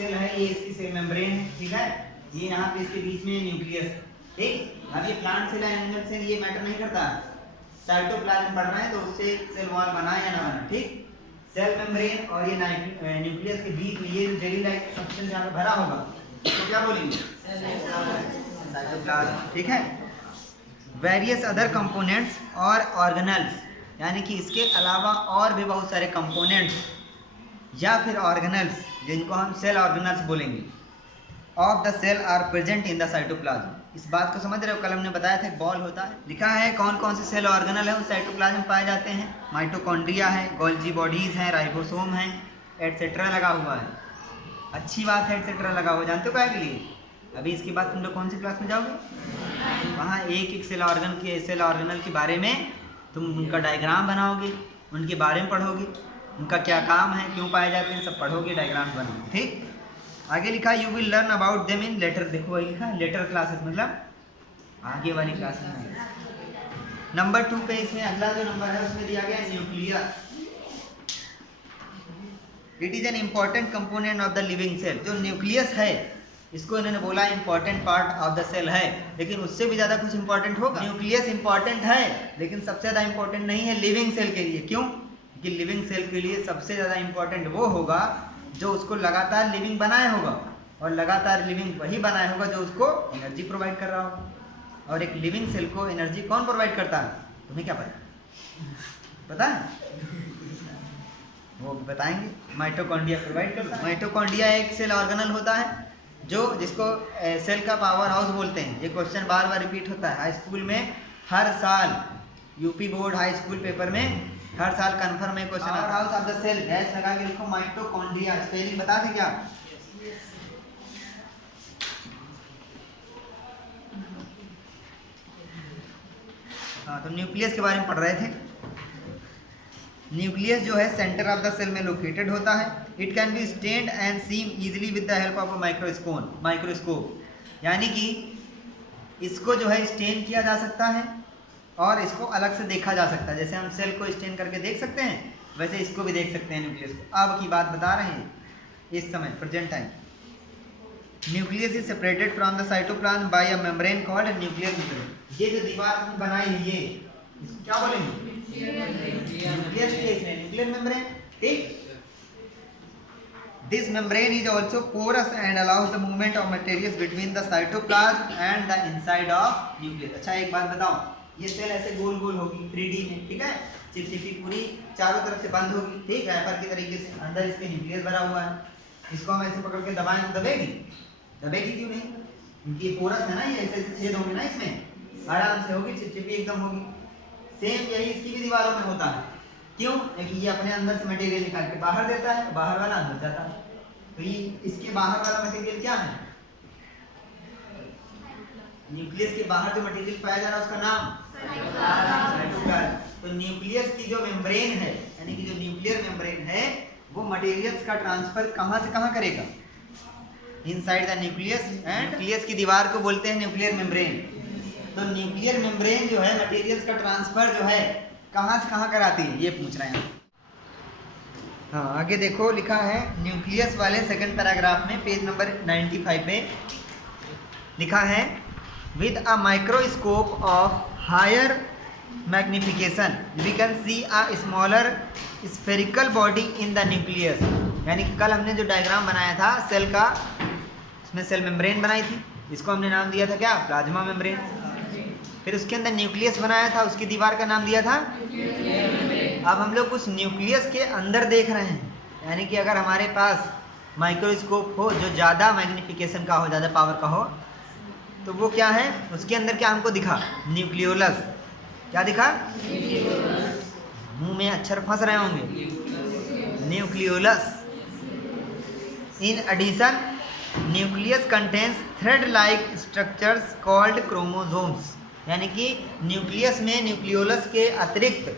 Cell है, ये इसकी सेल मेम्ब्रेन है, ठीक है। ये यहाँ पे इसके बीच में न्यूक्लियस, ठीक। अब ये प्लांट सेल है, एनिमल सेल, ये मैटर नहीं करता। साइटोप्लाज्म पढ़ रहे हैं तो उससे सेल वॉल बना या ना बना, ठीक। सेल मेम्ब्रेन और ये न्यूक्लियस के बीच में ये जेली लाइक सब्सटेंस यहाँ पे भरा होगा तो क्या बोलेंगे? साइटोप्लाज्म, ठीक है। वेरियस अदर कंपोनेंट्स और ऑर्गेनल्स, यानी कि इसके अलावा और भी बहुत सारे कंपोनेंट्स या फिर ऑर्गेनल्स जिनको हम सेल ऑर्गेनल्स बोलेंगे, of the cell are present in the cytoplasm. इस बात को समझ रहे हो? कल हमने बताया था बॉल होता है, लिखा है कौन कौन से सेल ऑर्गेनल है उस साइटोप्लाज्म में पाए जाते हैं। माइटोकॉन्ड्रिया है, गोल्जी बॉडीज हैं, राइबोसोम है, एटसेट्रा लगा हुआ है। अच्छी बात है एटसेट्रा लगा हुआ, जानते हो क्या के लिए? अभी इसके बाद तुम लोग कौन सी क्लास में जाओगे? वहाँ एक एक सेल ऑर्गेनल के बारे में तुम उनका डायग्राम बनाओगे, उनके बारे में पढ़ोगे, उनका क्या काम है, क्यों पाए जाते हैं, सब पढ़ोगे, डायग्राम बनाओगे, ठीक। आगे लिखा you will learn about them in later, देखो वही लिखा लेटर क्लासेस, मतलब आगे वाली क्लासेस में। नंबर 2 पे इसमें अगला जो नंबर है उसमें दिया गया nucleus. It is an important component of the living cell. जो न्यूक्लियस है इसको इन्होंने बोला important part of the cell है, लेकिन उससे भी ज़्यादा कुछ इंपॉर्टेंट होगा। न्यूक्लियस इंपॉर्टेंट है लेकिन सबसे ज़्यादा इंपॉर्टेंट नहीं है लिविंग सेल के लिए। क्यों? क्योंकि लिविंग सेल के लिए सबसे ज़्यादा इंपॉर्टेंट वो होगा जो उसको लगातार लिविंग बनाया होगा, और लगातार लिविंग वही बनाया होगा जो उसको एनर्जी प्रोवाइड कर रहा होगा। और एक लिविंग सेल को एनर्जी कौन प्रोवाइड करता है? तुम्हें क्या पता है? वो बताएंगे। माइटोकॉन्ड्रिया प्रोवाइड करता है। माइटोकॉन्ड्रिया एक सेल ऑर्गेनल होता है जो जिसको सेल का पावर हाउस बोलते हैं। ये क्वेश्चन बार बार रिपीट होता है हाई स्कूल में, हर साल UP board high school paper में हर साल कंफर्म है question. Power house of the cell, dash लगा के लिखो माइटोकॉन्ड्रिया। स्पेलिंग बता दें क्या? हाँ, तो न्यूक्लियस के बारे में पढ़ रहे थे। न्यूक्लियस जो है सेंटर ऑफ द सेल में लोकेटेड होता है। It can be stained and seen easily with the help of a microscope, यानी कि इसको जो है स्टेन किया जा सकता है और इसको अलग से देखा जा सकता है। जैसे हम सेल को स्टेन करके देख सकते हैं वैसे इसको भी देख सकते हैं न्यूक्लियस को। अब की बात बता रहे हैं इस समय present time. Nucleus is separated from the cytoplasm by a membrane called nuclear membrane. ये जो दीवार बनाई है ये इसको क्या बोलेंगे? न्यूक्लियर मेम्ब्रेन, ठीक। This membrane is also porous and allows the movement of materials between the cytoplasm and the inside of nucleus। अच्छा एक बात बताओ, ये सेल ऐसे गोल गोल होगी 3D में, ठीक है। चिपचिपी पूरी चारों तरफ से बंद होगी, ठीक है, रैपर के तरीके से। अंदर इसके न्यूक्लियस भरा हुआ है। इसको हम ऐसे पकड़ के दबाएं तो दबेगी? दबेगी क्यों नहीं? क्योंकि ये पोरस है ना, ये ऐसे ऐसे छेद होंगे ना, इसमें आराम से होगी, चिपचिपी एकदम होगी। सेम यही इसकी भी दीवारों में होता है। क्यों? क्योंकि ये अपने अंदर से मटेरियल निकाल के बाहर देता है, बाहर वाला अंदर जाता है। तो ये इसके बाहर वाला मटेरियल क्या है? न्यूक्लियस के बाहर जो मटेरियल पाया जा रहा है उसका नाम साइटोप्लाज्म। तो न्यूक्लियस की जो मेम्ब्रेन है, यानी कि जो न्यूक्लियर मेम्ब्रेन है, वो मटेरियल्स का ट्रांसफर कहां से कहां करेगा? Inside the nucleus. And nucleus की दीवार को बोलते हैं न्यूक्लियर मेम्ब्रेन। तो न्यूक्लियर मेम्ब्रेन जो है मटेरियल्स का ट्रांसफर जो है कहां से कहां कराती है, ये पूछ रहे हैं। हाँ, आगे देखो लिखा है न्यूक्लियस वाले सेकंड पैराग्राफ में पेज नंबर 95 पे लिखा है with a microscope of higher magnification we can see a smaller spherical body in the nucleus. यानी कि कल हमने जो डायग्राम बनाया था सेल का, उसमें सेल मेम्ब्रेन बनाई थी, इसको हमने नाम दिया था क्या? Plasma membrane. फिर उसके अंदर न्यूक्लियस बनाया था, उसकी दीवार का नाम दिया था। अब हम लोग उस न्यूक्लियस के अंदर देख रहे हैं, यानी कि अगर हमारे पास माइक्रोस्कोप हो जो ज़्यादा मैग्निफिकेशन का हो, ज़्यादा पावर का हो, तो वो क्या है? उसके अंदर क्या हमको दिखा? न्यूक्लियोलस। क्या दिखा? मुंह में अक्षर फंस रहे होंगे, nucleolus. In addition nucleus contains thread like structures called chromosomes. यानी कि न्यूक्लियस में न्यूक्लियोलस के अतिरिक्त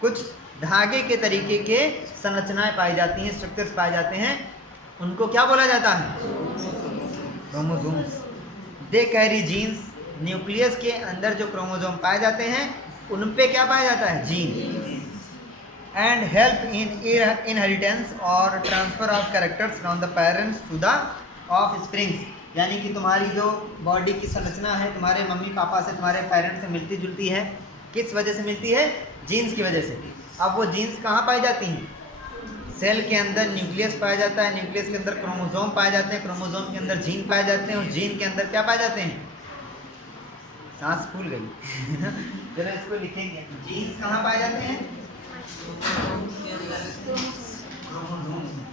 कुछ धागे के तरीके के संरचनाएं पाई जाती हैं, स्ट्रक्चर्स पाए जाते हैं, उनको क्या बोला जाता है? Chromosomes. They carry genes. Nucleus के अंदर जो क्रोमोसोम पाए जाते हैं उन पे क्या पाया जाता है? Gene. And help in inheritance और transfer of characters from the parents to the offsprings, यानी कि तुम्हारी जो बॉडी की संरचना है तुम्हारे मम्मी पापा से, तुम्हारे पेरेंट्स से मिलती जुलती है। किस वजह से मिलती है? जीन्स की वजह से। अब वो जीन्स कहाँ पाई जाती हैं? सेल के अंदर न्यूक्लियस पाया जाता है, न्यूक्लियस के अंदर क्रोमोसोम पाए जाते हैं, क्रोमोसोम के अंदर जीन पाए जाते हैं, और जीन के अंदर क्या पाए जाते हैं? सांस फूल गई चलो इसको लिखेंगे। जीन्स कहाँ पाए जाते हैं? क्रोमोसोम में।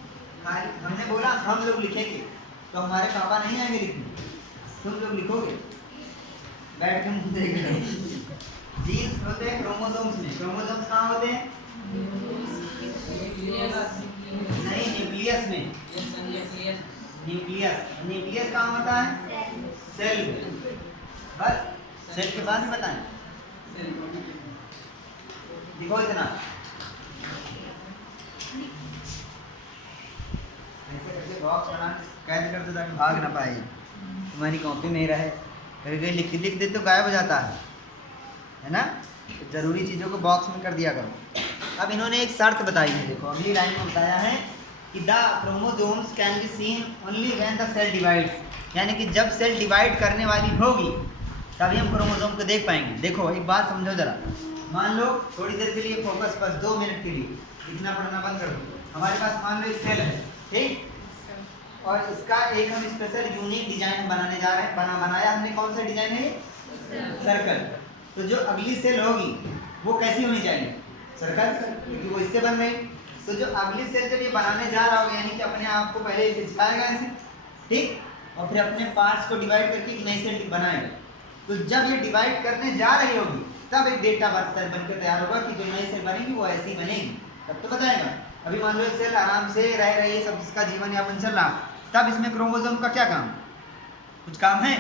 हमने बोला हम लोग लिखेंगे तो हमारे पापा नहीं आएंगे लिखने, तुम लोग लिखोगे बैठ के मुंह देख रहे। जीन्स होते हैं क्रोमोसोम्स में। क्रोमोसोम्स कहाँ होते हैं? नहीं, न्यूक्लियस में। न्यूक्लियस कहाँ होता है? सेल में। बस सेल के बाद ही बताएं। देखो इतना ऐसे करके बॉक्स बना कैद करते ताकि भाग ना पाए, तुम्हारी कॉपी में ही रहे। कभी लिख दे तो गायब हो जाता है ना। तो जरूरी चीज़ों को बॉक्स में कर दिया करो। अब इन्होंने एक शर्त बताई है, देखो अगली लाइन में बताया है कि the chromosomes can be seen only when the cell divides, यानी कि जब सेल डिवाइड करने वाली होगी तभी हम क्रोमोसोम को देख पाएंगे। देखो एक बात समझो जरा, मान लो थोड़ी देर के लिए फोकस, बस 2 मिनट के लिए लिखना पढ़ना बंद कर दो। हमारे पास मान लो एक सेल है, ठीक, और इसका एक हम स्पेशल यूनिक डिजाइन बनाने जा रहे हैं। बनाया हमने, कौन सा डिजाइन है? सर्कल। तो जो अगली सेल होगी वो कैसी होनी चाहिए? सर्कल, क्योंकि वो इससे बन रही। तो जो अगली सेल जब ये बनाने जा रहा होगा, यानी कि अपने आप को पहले खिंचवाएगा ऐसे, ठीक, और फिर अपने पार्ट्स को डिवाइड करके एक नई सेल बनाएगा। तो जब ये डिवाइड करने जा रही होगी तब एक डेटा बनकर तैयार होगा कि जो नई सेल बनेगी वो ऐसी बनेगी, तब तो बताएगा। अभी मान लो एक सेल आराम से रह रही है, सब इसका जीवन यापन चल रहा, तब इसमें क्रोमोसोम का क्या काम? कुछ काम है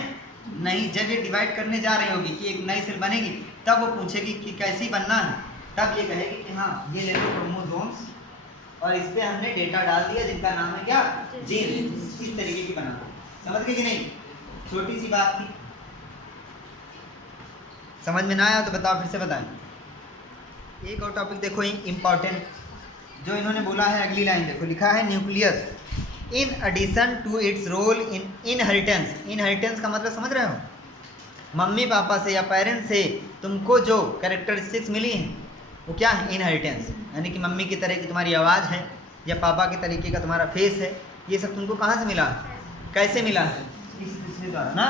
नहीं। जब ये डिवाइड करने जा रही होगी कि एक नई सेल बनेगी, तब वो पूछेगी कि कैसी बनना है, तब ये कहेगी कि हाँ ये ले लो क्रोमोसोम्स, और इस पर हमने डेटा डाल दिया जिनका नाम है क्या? जीन। इस तरीके की बना। समझ गए कि नहीं? छोटी सी बात थी, समझ में ना आया तो बताओ, फिर से बताएं। एक और टॉपिक देखो इम्पॉर्टेंट जो इन्होंने बोला है, अगली लाइन देखो, लिखा है nucleus in addition to its role in inheritance. Inheritance का मतलब समझ रहे हो? मम्मी पापा से या पेरेंट्स से तुमको जो कैरेक्टरिस्टिक्स मिली हैं वो क्या है? इनहेरिटेंस। यानी कि मम्मी की तरह की तुम्हारी आवाज़ है या पापा के तरीके का तुम्हारा फेस है, ये सब तुमको कहाँ से मिला? कैसे मिला है? इसके द्वारा ना।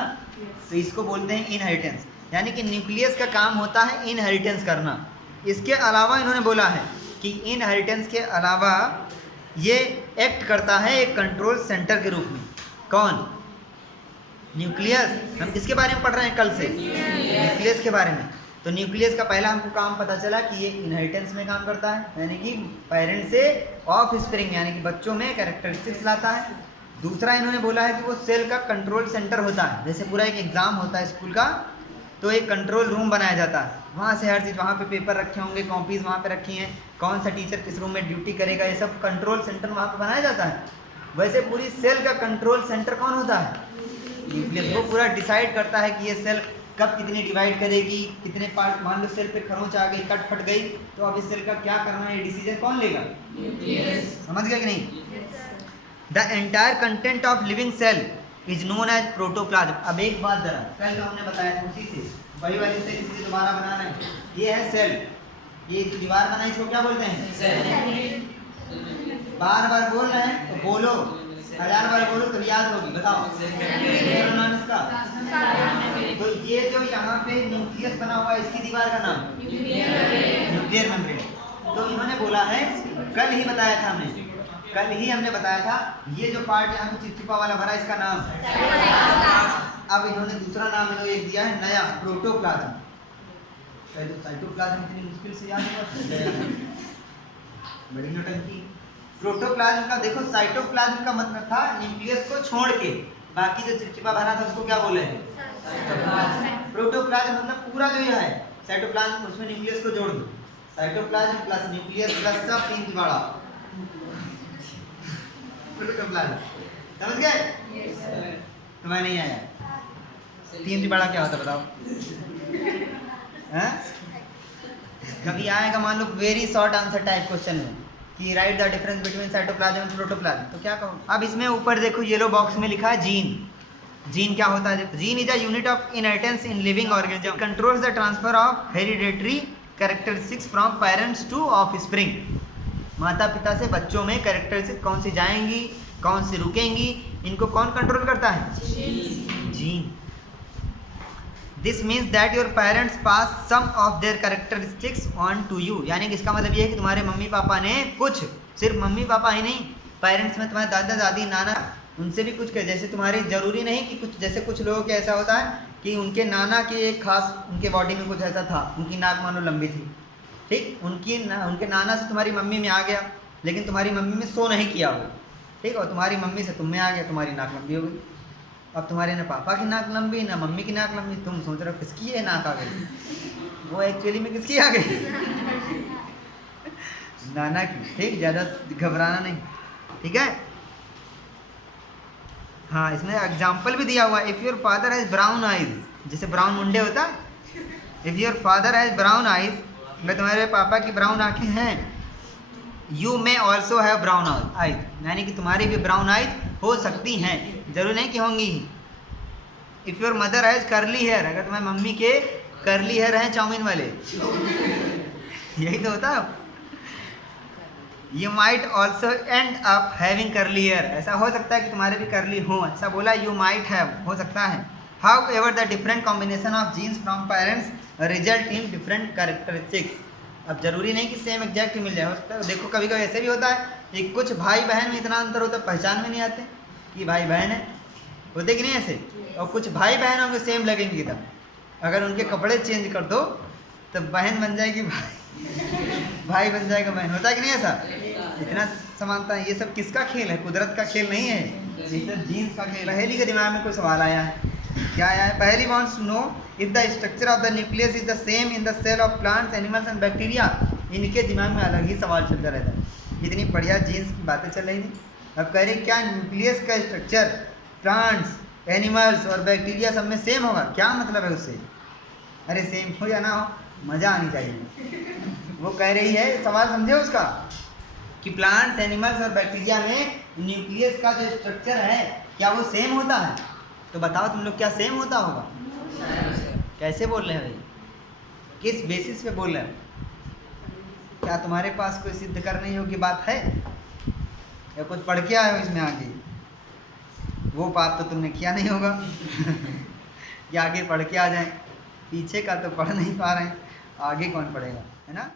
तो इसको बोलते हैं इनहेरिटेंस। यानी कि न्यूक्लियस का काम होता है इनहेरिटेंस करना। इसके अलावा इन्होंने बोला है कि इनहेरिटेंस के अलावा ये एक्ट करता है एक कंट्रोल सेंटर के रूप में। कौन? न्यूक्लियस। हम किसके बारे में पढ़ रहे हैं कल से? न्यूक्लियस के बारे में। तो न्यूक्लियस का पहला हमको काम पता चला कि ये इनहेरिटेंस में काम करता है, यानी कि पेरेंट्स से ऑफ स्प्रिंग यानी कि बच्चों में कैरेक्टरिस्टिक्स लाता है। दूसरा इन्होंने बोला है कि वो सेल का कंट्रोल सेंटर होता है। जैसे पूरा एक एग्ज़ाम होता है स्कूल का, तो एक कंट्रोल रूम बनाया जाता है, वहाँ से हर चीज़, वहाँ पे पेपर रखे होंगे, कॉपीज़ वहाँ पे रखी हैं, कौन सा टीचर किस रूम में ड्यूटी करेगा, ये सब कंट्रोल सेंटर वहाँ पे बनाया जाता है। वैसे पूरी सेल का कंट्रोल सेंटर कौन होता है? न्यूक्लियस। वो पूरा डिसाइड करता है कि ये सेल कब कितनी डिवाइड करेगी, कितने पार्ट। मान लो सेल पे खरोंच आ गई, कट फट गई, तो अब इस सेल का क्या करना है, ये डिसीजन कौन लेगा? समझ गया कि नहीं? The entire content of living cell is known as protoplasm. अब एक बात जरा, कल जो हमने बताया था उसी से वही वाली सेल इसलिए दोबारा बनाना है। ये है सेल, ये जो दीवार बनाई इसको क्या बोलते हैं? सेल। बार बार बोल रहे हैं तो बोलो, 1000 बार बोलो तो याद होगी। बताओ नाम इसका। तो ये जो यहाँ पे न्यूक्लियस बना हुआ है, इसकी दीवार का नाम न्यूक्लियर मेम्ब्रेन। तो इन्होंने बोला है, कल ही बताया था हमने, कल ही हमने बताया था, ये जो पार्ट यहाँ पे चिपचिपा वाला भरा इसका नाम। अब इन्होंने दूसरा नाम इन्होंने एक दिया है नया, प्रोटोप्लाज्म। तो साइटोप्लाज्म इतनी मुश्किल से याद हुआ, बड़ी नौटंकी। प्रोटोप्लाज्म का देखो, साइटोप्लाज्म का मतलब था न्यूक्लियस को छोड़ के बाकी जो चिपचिपा भरा था उसको क्या बोले हैं? प्रोटोप्लाज्म मतलब पूरा जो ये है साइटोप्लाज्म, उसमें न्यूक्लियस को जोड़ दो। साइटोप्लाज्म प्लस न्यूक्लियस प्लस सब 3 तिबाड़ा प्रोटोप्लाज्म। समझ गए? तुम्हें नहीं आया? 3 तिबाड़ा क्या होता बताओ? कभी आएगा मान लो very short answer type question में कि write the difference between cytoplasm and protoplasm, तो क्या कहो। अब इसमें ऊपर देखो येलो बॉक्स में लिखा है जीन। जीन क्या होता है? Gene is a unit of inheritance in living organism, controls the transfer of hereditary characteristics from parents to offspring. माता पिता से बच्चों में कैरेक्टरिस्टिक कौन सी जाएंगी, कौन सी रुकेंगी, इनको कौन कंट्रोल करता है? Gene. This means that your parents pass some of their characteristics on to you, यानी कि इसका मतलब ये है कि तुम्हारे मम्मी पापा ने कुछ, सिर्फ मम्मी पापा ही नहीं, पेरेंट्स में तुम्हारे दादा दादी नाना उनसे भी कुछ, जैसे तुम्हारे जरूरी नहीं कि कुछ, जैसे कुछ लोगों के ऐसा होता है कि उनके नाना के एक खास उनके बॉडी में कुछ ऐसा था, उनकी नाक मानो लंबी थी, ठीक, उनके नाना से तुम्हारी मम्मी में आ गया, लेकिन तुम्हारी मम्मी में शो नहीं किया वो, ठीक, और तुम्हारी मम्मी से तुम में आ गया, तुम्हारी नाक लंबी हो गई। अब तुम्हारे ना पापा की नाक लंबी ना मम्मी की नाक लंबी, तुम सोच रहे हो किसकी है नाक आ गई, वो एक्चुअली में किसकी आ गई? नाना की, ठीक, ज़्यादा घबराना नहीं, ठीक है। हाँ, इसमें एग्जाम्पल भी दिया हुआ है, if your father has brown eyes, जैसे ब्राउन मुंडे होता है, if your father has brown eyes, अगर तुम्हारे पापा की ब्राउन आँखें हैं, you may also have brown eyes, यानी कि तुम्हारी भी ब्राउन आइज हो सकती हैं, जरूरी नहीं कि होंगी ही। If your mother has curly hair, अगर तुम्हारी मम्मी के करली हेयर हैं चाउमीन वाले, यही तो होता है। You might also end up having curly hair, ऐसा हो सकता है कि तुम्हारे भी करली हो, ऐसा बोला, यू माइट हैव, हो सकता है। However the different combination of genes from parents result in different characteristics, अब जरूरी नहीं कि सेम एग्जैक्ट मिल जाए, हो सकता है। देखो कभी कभी ऐसे भी होता है कि कुछ भाई बहन में इतना अंतर होता है पहचान में नहीं आते कि भाई बहन है, होते कि नहीं ऐसे, और कुछ भाई बहन होंगे सेम लगेंगे एकदम, अगर उनके कपड़े चेंज कर दो तो बहन बन जाएगी भाई, भाई बन जाएगा बहन, होता है कि नहीं ऐसा, इतना समानता है। ये सब किसका खेल है? कुदरत का खेल नहीं है, ये सब जीन्स का खेल है। पहली के दिमाग में कोई सवाल आया है, क्या आया है? पहली wants to know if the structure of the nucleus is the same in the cell of plants animals and bacteria. इनके दिमाग में अलग ही सवाल चलता रहता है, इतनी बढ़िया जीन्स की बातें चल रही थी, अब कह रही क्या न्यूक्लियस का स्ट्रक्चर प्लांट्स एनिमल्स और बैक्टीरिया सब में सेम होगा? क्या मतलब है उससे? अरे सेम हो या ना हो, मज़ा आनी चाहिए। वो कह रही है, सवाल समझे उसका, कि प्लांट्स एनिमल्स और बैक्टीरिया में न्यूक्लियस का जो स्ट्रक्चर है क्या वो सेम होता है? तो बताओ तुम लोग, क्या सेम होता होगा? कैसे बोल रहे हैं भाई, किस बेसिस पे बोल रहे हो? क्या तुम्हारे पास कोई सिद्ध करने योग्य बात है, या कुछ पढ़ के आए हो इसमें आगे? वो बात तो तुमने किया नहीं होगा कि आगे पढ़ के आ जाए, पीछे का तो पढ़ नहीं पा रहे हैं, आगे कौन पढ़ेगा, है ना।